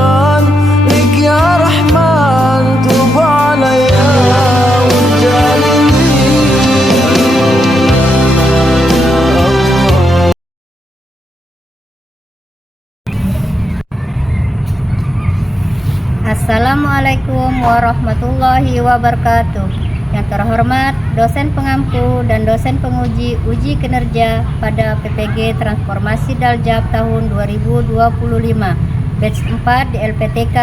أمان لك يا رحمن توب عليا وارجعلي Assalamualaikum warahmatullahi wabarakatuh. Yang terhormat dosen pengampu dan dosen penguji uji kinerja pada PPG Transformasi Daljab tahun 2025 batch 4 di LPTK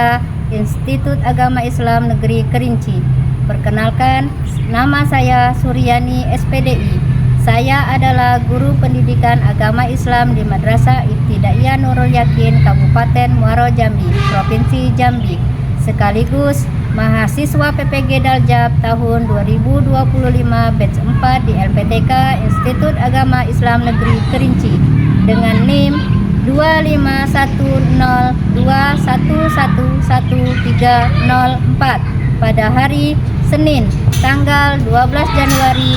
Institut Agama Islam Negeri Kerinci. Perkenalkan, nama saya Suryani SPDI. Saya adalah guru pendidikan agama Islam di Madrasah Ibtidaiyah Nurul Yakin Kabupaten Muaro Jambi, Provinsi Jambi, sekaligus mahasiswa PPG Daljab tahun 2025 batch 4 di LPTK Institut Agama Islam Negeri Kerinci dengan NIM 25102111304 pada hari Senin tanggal 12 Januari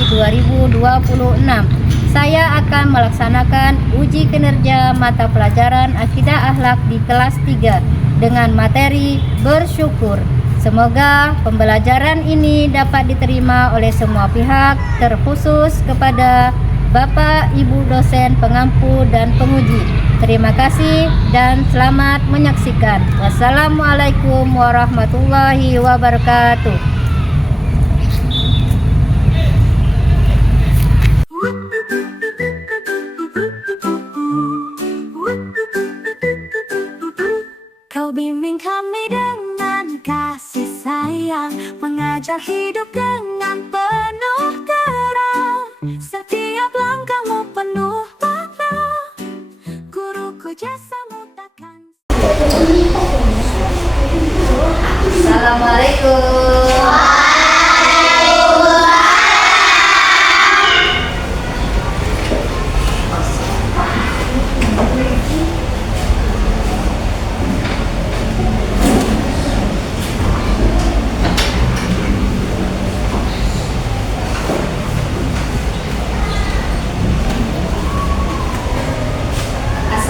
2026. Saya akan melaksanakan uji kinerja mata pelajaran Akidah Akhlak di kelas 3 dengan materi bersyukur. Semoga pembelajaran ini dapat diterima oleh semua pihak, terkhusus kepada Bapak Ibu dosen pengampu dan penguji. Terima kasih dan selamat menyaksikan. Wassalamualaikum warahmatullahi wabarakatuh. Kau bimbing kami dengan kasih sayang, mengajar hidup dengan penuh terang. Setiap langkahmu penuh makna, guruku jasamu takkan. Assalamualaikum.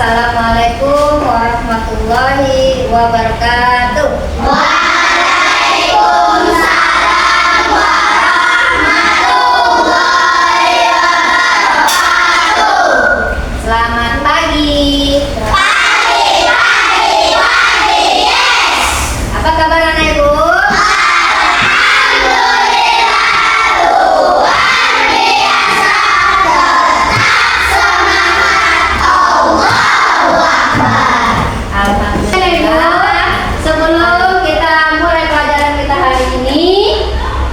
Assalamualaikum warahmatullahi wabarakatuh. Waalaikumsalam warahmatullahi wabarakatuh. Selamat pagi. Pagi, yes. Apa kabar anak ibu?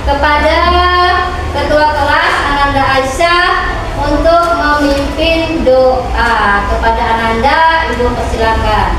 Kepada Ketua Kelas Ananda Aisyah untuk memimpin doa. Kepada Ananda, Ibu persilakan.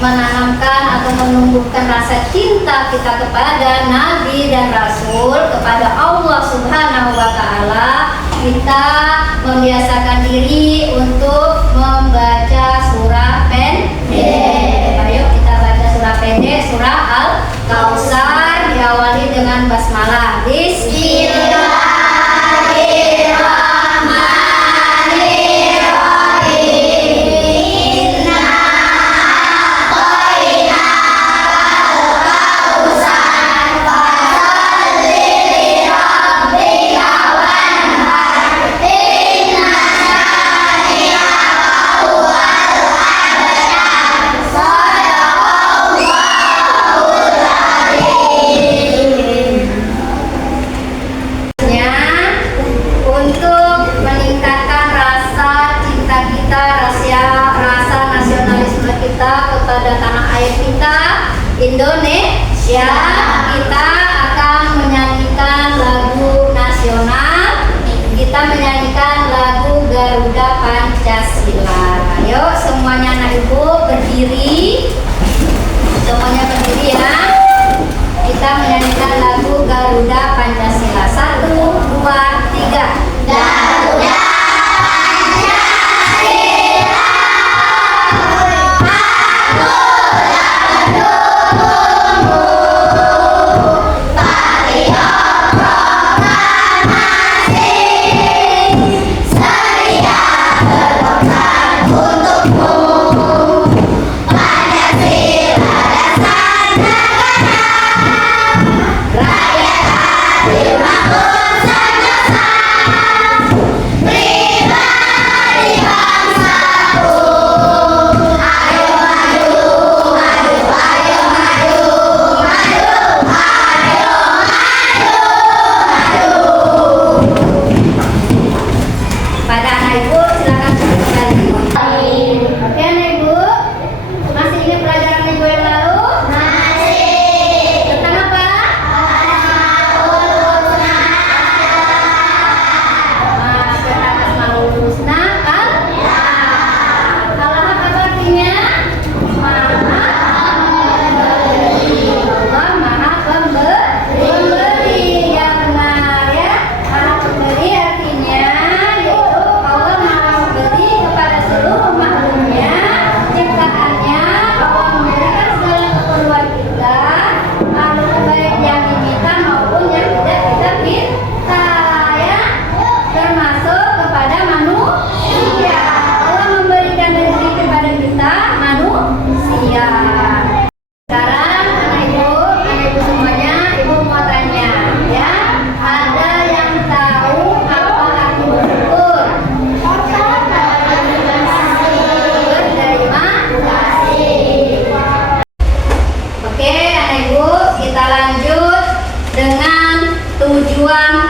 menanamkan atau menumbuhkan rasa cinta kita kepada Nabi dan Rasul, kepada Allah Subhanahu wa Ta'ala, kita membiasakan diri untuk membaca surah pendek. Ayo kita baca surah pendek, surah Al-Kautsar, diawali dengan basmalah. Untuk meningkatkan rasa cinta kita, rasa nasionalisme kita kepada tanah air kita, Indonesia, kita akan menyanyikan lagu nasional. Kita menyanyikan lagu Garuda Pancasila. Ayo semuanya anak ibu berdiri. Semuanya berdiri ya. Kita menyanyikan lagu Garuda Pancasila. 1, 2, 3. Garuda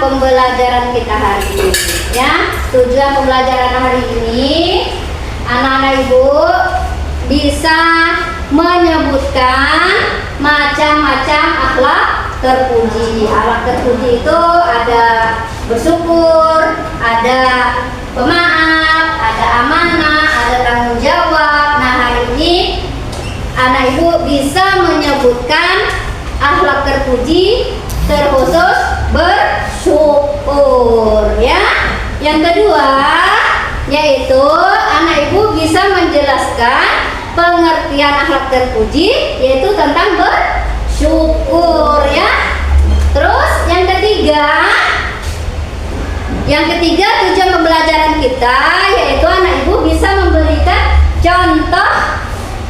pembelajaran kita hari ini ya. Tujuan pembelajaran hari ini anak-anak ibu bisa menyebutkan macam-macam akhlak terpuji. Akhlak terpuji itu ada bersyukur, ada pemaaf, ada amanah, ada tanggung jawab. Nah, hari ini anak ibu bisa menyebutkan akhlak terpuji terkhusus bersyukur ya. Yang kedua yaitu anak ibu bisa menjelaskan pengertian akhlak terpuji yaitu tentang bersyukur ya. Terus yang ketiga tujuan pembelajaran kita yaitu anak ibu bisa memberikan contoh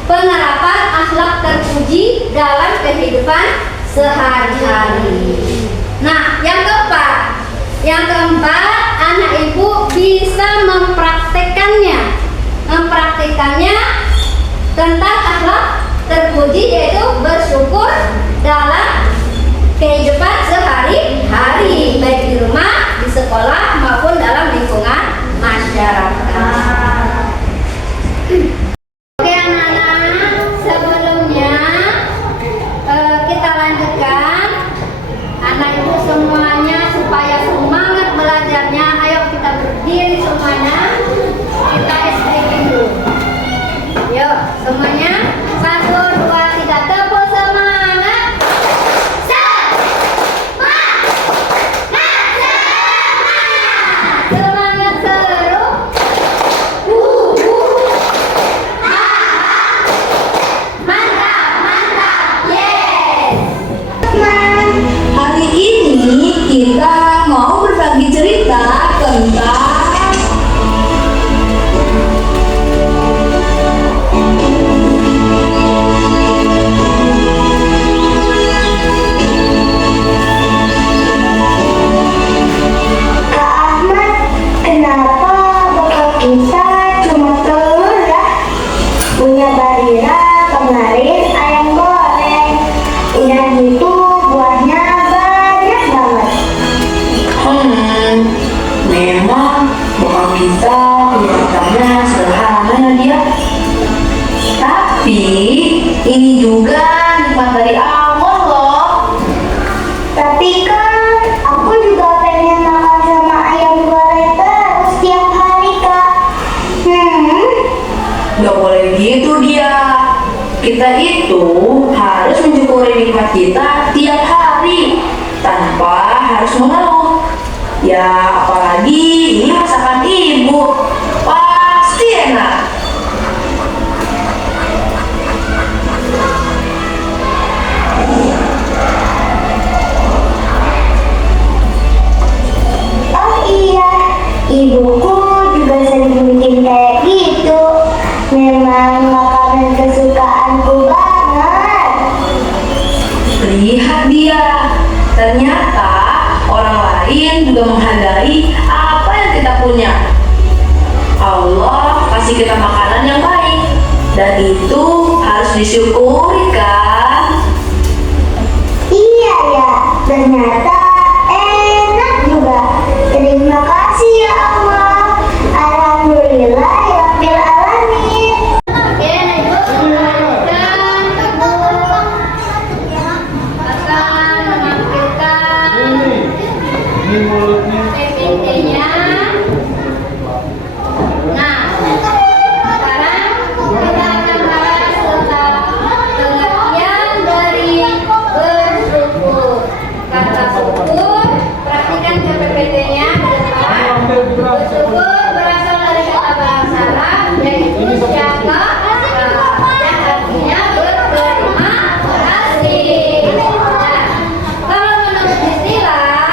penerapan akhlak terpuji dalam kehidupan sehari-hari. Nah, yang keempat anak ibu bisa mempraktekannya tentang akhlak terpuji yaitu bersyukur dalam kehidupan sehari-hari, baik di rumah, di sekolah maupun dalam lingkungan masyarakat. Oke anak-anak, sebelumnya kita lanjutkan. Anak ibu semuanya supaya semangat belajarnya, ayo kita berdiri semuanya. Kita SPG dulu. Yuk semuanya. kita mau berbagi cerita tentang Kak Ahmad, kenapa bapak kita cuma telur ya? Punya Barira kemarin ayam goreng. Udah gitu buahnya banyak banget. Memang bapak kita kelihatannya sederhana ya dia. Tapi ini juga nikmat dari Allah loh. Tapi kan aku juga pengen makan sama ayam goreng terus tiap hari Kak. Gak boleh gitu dia. Kita itu harus mensyukuri nikmat kita tiap hari tanpa harus mengeluh. Ya apalagi ini masakan ibu, pasti enak. Oh iya, ibuku juga sering bikin kayak gitu. Memang makanan kesukaanku banget. Lihat dia, ternyata orang lain juga menghargai apa yang kita punya. Allah kasih kita makanan yang baik, dan itu harus disyukuri kan? Iya ya, ternyata enak juga. Terima kasih ya Allah. Alhamdulillah ya Rabbil Alamin. Oke, nah Ibu silakan Ibu akan menampilkan PPT-nya. Nah, sekarang kita akan bahas tentang pengertian dari bersyukur. Kata syukur, perhatikan ke PPT-nya di depan. Bersyukur berasal dari kata bahasa Arab yaitu syaka, yang artinya berterima kasih. Nah, kalau menurut istilah,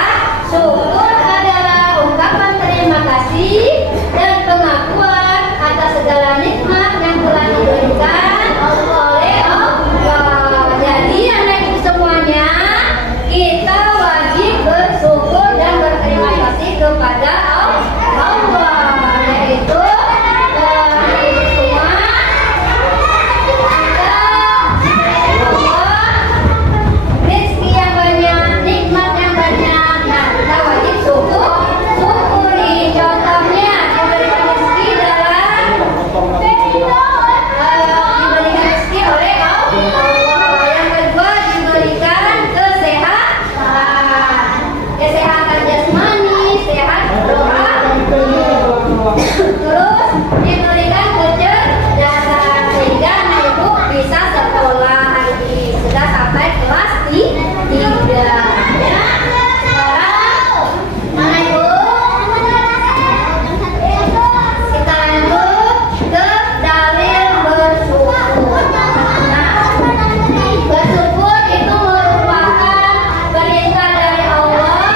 syukur adalah ungkapan terima kasih dan pengakuan atas segala nikmat yang telah diberikan oleh Allah. Jadi anak ibu semuanya, kita wajib bersyukur dan berterima kasih kepada Allah, yaitu ibu semua rezeki yang banyak, nikmat yang banyak. Nah, kita wajib syukuri. Contohnya diberikan rezeki dalam diberikan rezeki oleh Allah. Yang kedua diberikan kesehatan jasmani, sehat rohani. Terus diberikan kecerdasan sehingga anak ibu bisa sekolah hari ini sudah sampai kelas 3. Ya. Sekarang anak ibu kita lanjut ke dalil bersyukur. Nah, bersyukur itu merupakan perintah dari Allah.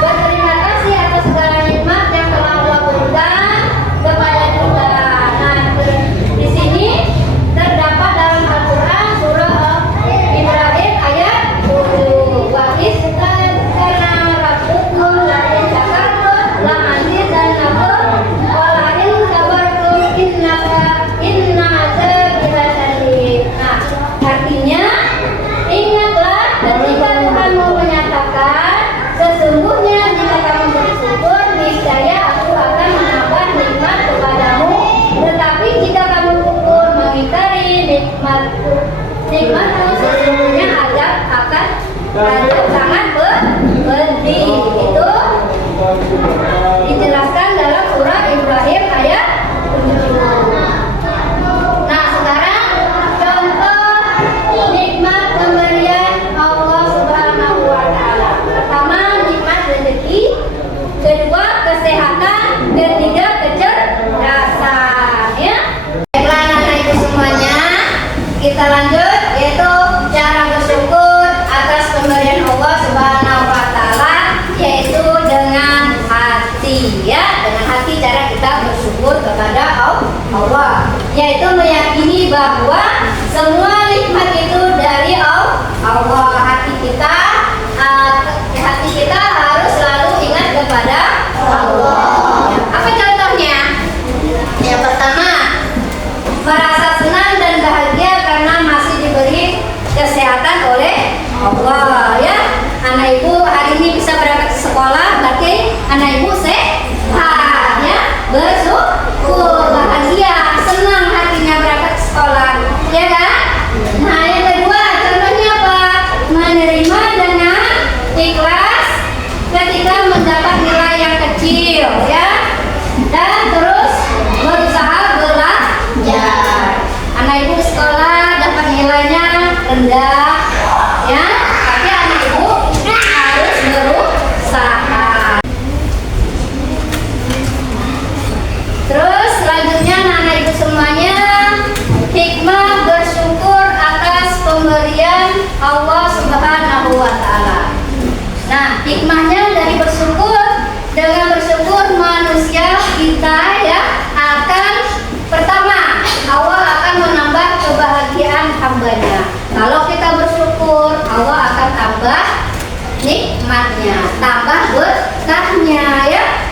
Berterima kasih atas segala nikmat yang telah Allah berikan kepada kita. Nah, di sini terdapat dalam Al-Quran surah Ibrahim ayat 7. Wa karena rabbukum la in syakartum la azidannakum wa la in sabartum inna azabi lasyadid. Nah, artinya ingatlah ketika Tuhanmu menyatakan sesungguhnya jika kamu bersyukur niscaya aku akan menambah nikmat kepadamu, tetapi jika kamu kufur mengingkari nikmatku sesungguhnya azab akan sangat pedih. Itu dijelaskan dalam surah Ibrahim ayat 7. Nah, sekarang contoh nikmat pemberian Allah Subhanahu wa taala. Pertama, nikmat rezeki, kedua kesehatan, ketiga kecerdasan. Ya. Baiklah anak ibu semuanya, kita lanjut yaitu cara bersyukur atas pemberian Allah Subhanahu wa taala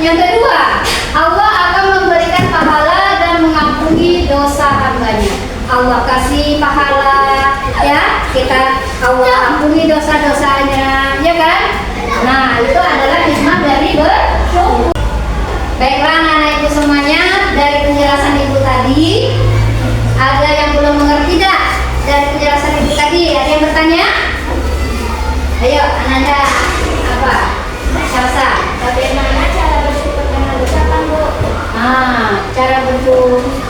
Yang kedua, Allah akan memberikan pahala dan mengampuni dosa hambanya. Allah kasih pahala, ya, kita Allah ampuni dosa-dosanya, ya kan? Nah, itu adalah hikmah dari bersyukur. Baiklah anak-anak ibu semuanya, dari penjelasan ibu tadi, ada yang belum mengerti tidak? Dari penjelasan ibu tadi, ada yang bertanya? Ayo, anak-anak, apa? Salsa. Bagaimana cara bersyukur dengan ucapan, Bu? Cara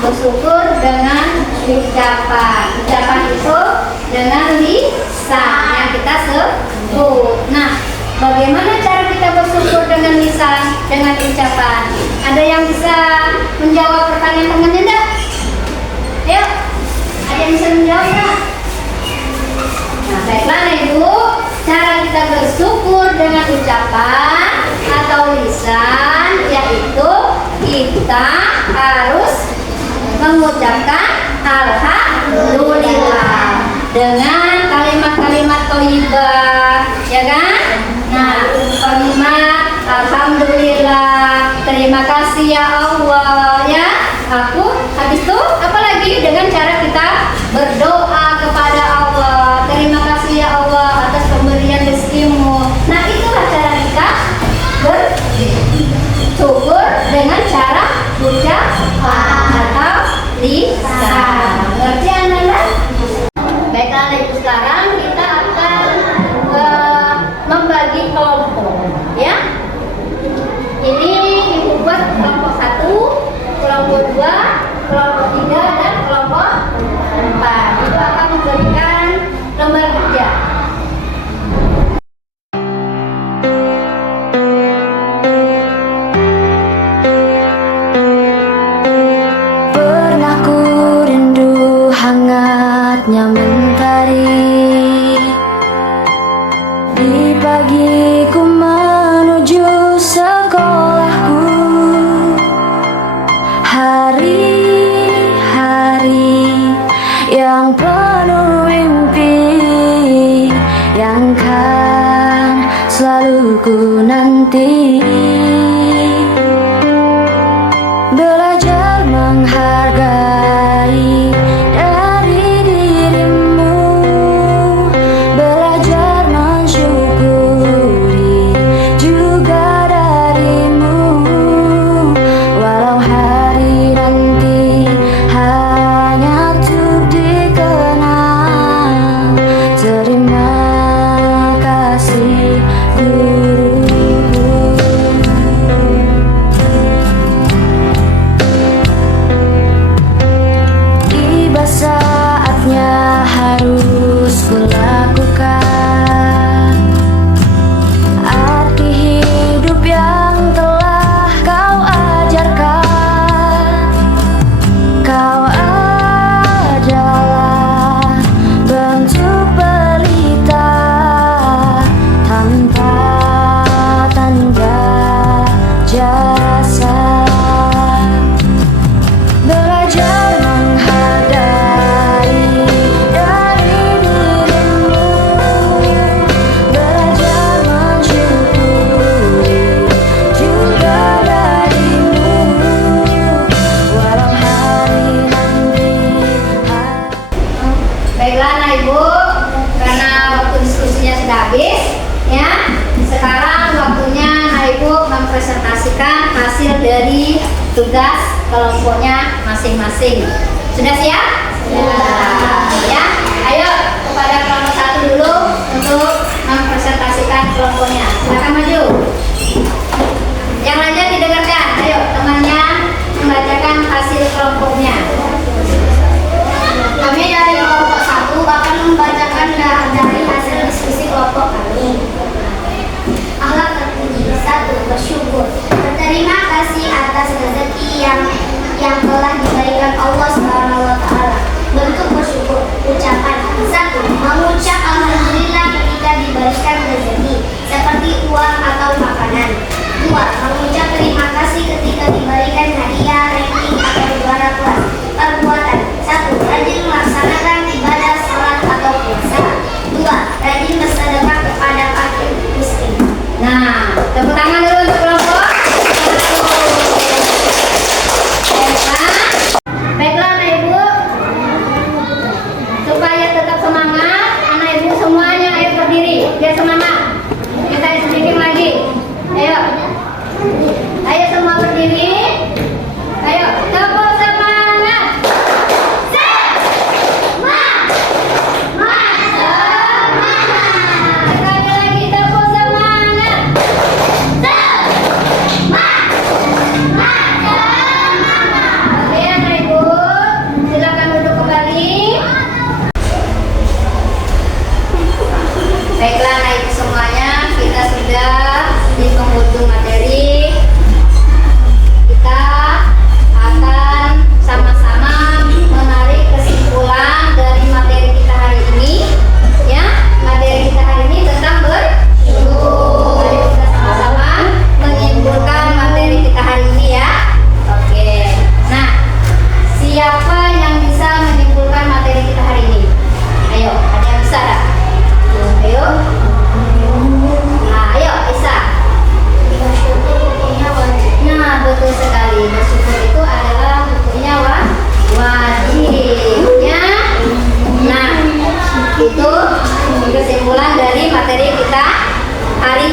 bersyukur dengan ucapan. Ucapan itu dengan lisan yang kita sebut. Nah, bagaimana cara kita bersyukur dengan lisan, dengan ucapan? Ada yang bisa menjawab pertanyaan temannya enggak? Ayo, ada yang bisa menjawab enggak? Nah, baiklah Ibu, cara kita bersyukur dengan ucapan atau lisan yaitu kita harus mengucapkan alhamdulillah dengan kalimat-kalimat thayyibah, ya kan? Nah, kalimat alhamdulillah, terima kasih ya Allah, ya. Habis itu apalagi dengan cara kita berdoa kepada Allah, terima kasih ya Allah atas pemberian rezekimu. Nah, itulah cara kita bersyukur dengan cara ucapan atau lisan. Ngerti anak-anak? Baiklah Ibu, sekarang kita akan membagi kelompok, ya. Ini Ibu buat kelompok 1, kelompok 2, kelompok 3, dan kelompok 4. Itu akan memberikan lembar kerja. Pernah ku rindu hangatnya mentari di pagi ku menuju sekolahku. Hari-hari yang penuh mimpi yang kan selalu ku nanti. Belajar menghargai dari dirimu, belajar mensyukuri juga darimu. Walau hari nanti hanya untuk dikenang, terima kasih guruku. Tiba saatnya harus kulakukan arti hidup yang telah kau ajarkan. Kau adalah bentuk pelita tanpa tanda jasa. Belajar menghargai dari dirimu, belajar mensyukuri juga darimu. Walau hari nanti Baiklah anak Ibu, karena waktu diskusinya sudah habis, ya. Sekarang waktunya anak Ibu mempresentasikan hasil dari tugas kelompoknya masing-masing. Sudah siap? Sudah. Ya, ayo kepada kelompok 1 dulu untuk mempresentasikan kelompoknya. Silakan maju. Yang lainnya didengarkan. Ayo temannya membacakan hasil kelompoknya. Kami dari kelompok 1 akan membacakan dari hasil diskusi kelompok kami. Akhlak terpuji. 1. Bersyukur. Berterima kasih atas rezeki yang telah diberikan Allah SWT. Bentuk bersyukur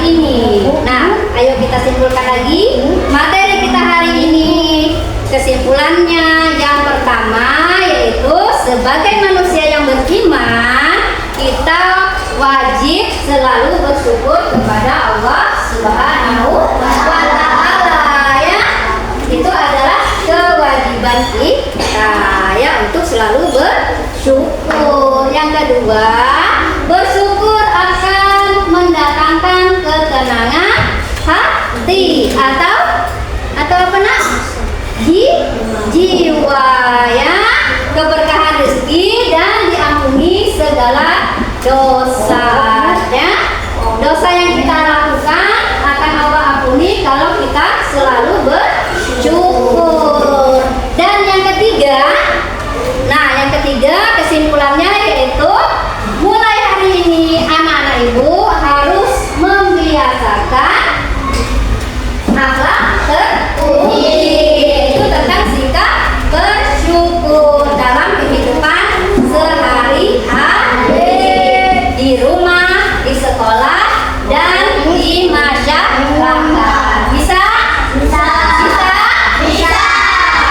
ini. Nah, ayo kita simpulkan lagi materi kita hari ini. Kesimpulannya yang pertama yaitu sebagai manusia yang beriman, kita wajib selalu bersyukur kepada Allah Subhanahu wa Ta'ala ya. Itu adalah kewajiban kita ya untuk selalu bersyukur. Yang kedua, bersyukur akan mendatangkan ketenangan hati atau apa nak? Jiwa ya, keberkahan rezeki dan diampuni segala dosa ya. Dosa yang kita lakukan akan Allah ampuni kalau kita selalu bersyukur. Dan yang ketiga, kesimpulannya yaitu mulai hari ini anak-anak ibu harus membiasakan akhlak terpuji, itu tentang sikap bersyukur dalam kehidupan sehari-hari di rumah, di sekolah, dan di masyarakat. Bisa?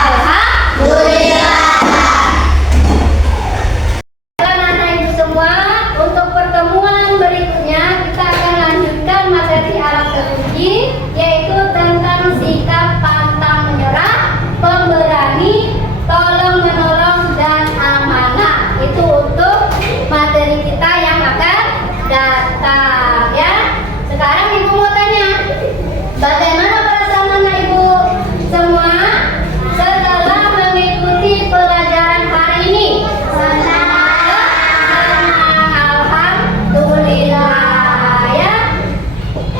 Alhamdulillah. Anak-anak ibu semua, untuk pertemuan berikutnya kita akan lanjutkan materi akhlak terpuji, yaitu tentang sikap pantang menyerah, pemberani, tolong menolong, dan amanah. Itu untuk materi kita yang akan datang ya. Sekarang ibu mau tanya, bagaimana perasaan anak ibu semua setelah mengikuti pelajaran hari ini? Senang, alhamdulillah ya.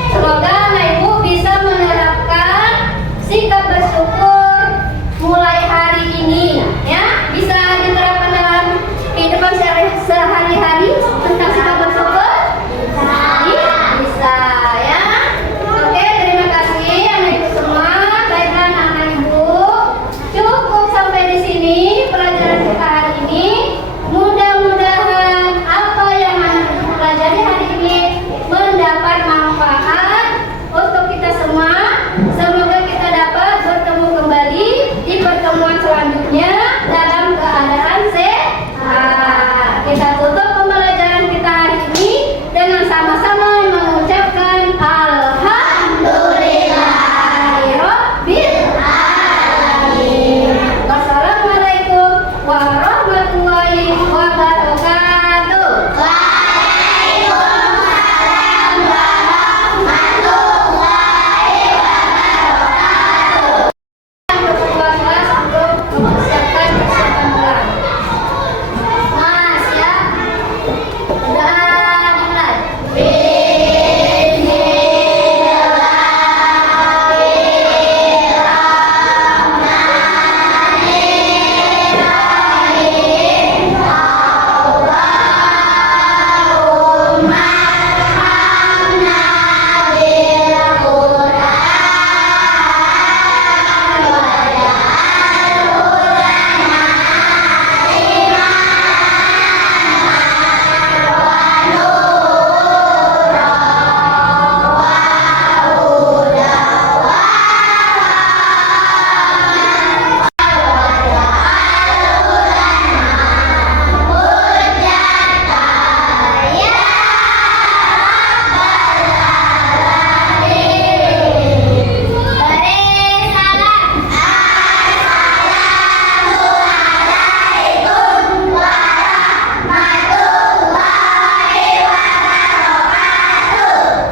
Semoga anak ibu bisa menerapkan sikap bersyukur mulai hari ini ya. Bisa diterapkan dalam kehidupan sehari-hari tentang sikap bersyukur? Bisa ya. Oke, terima kasih anak ibu semua. Baiklah anak ibu, cukup sampai di sini pelajaran kita hari ini. Mudah-mudahan apa yang anak ibu pelajari hari ini mendapat manfaat untuk kita semua. Semoga kita dapat bertemu kembali di pertemuan selanjutnya dalam keadaan sehat. Kita tutup pembelajaran kita hari ini dengan sama-sama mengucapkan alhamdulillahirabbil alamin. Wassalamualaikum warahmatullahi wabarakatuh. Waalaikumsalam warahmatullahi wabarakatuh. Ketua kelas untuk mempersiapkan persiapan pulang. Mas ya, udah dimulai.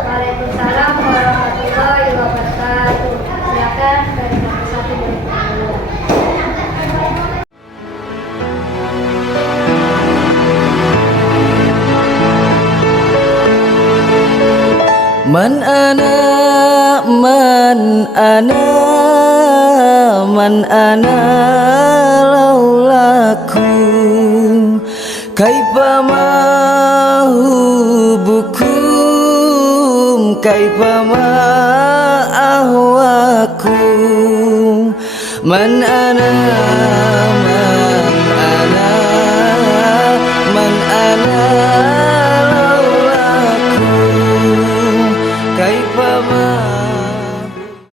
Waalaikumsalam warahmatullahi wabarakatuh. Silakan dari satu berikutnya. Man ana laulakum kaifa ma hubukum kaifa ma ahwakum man ana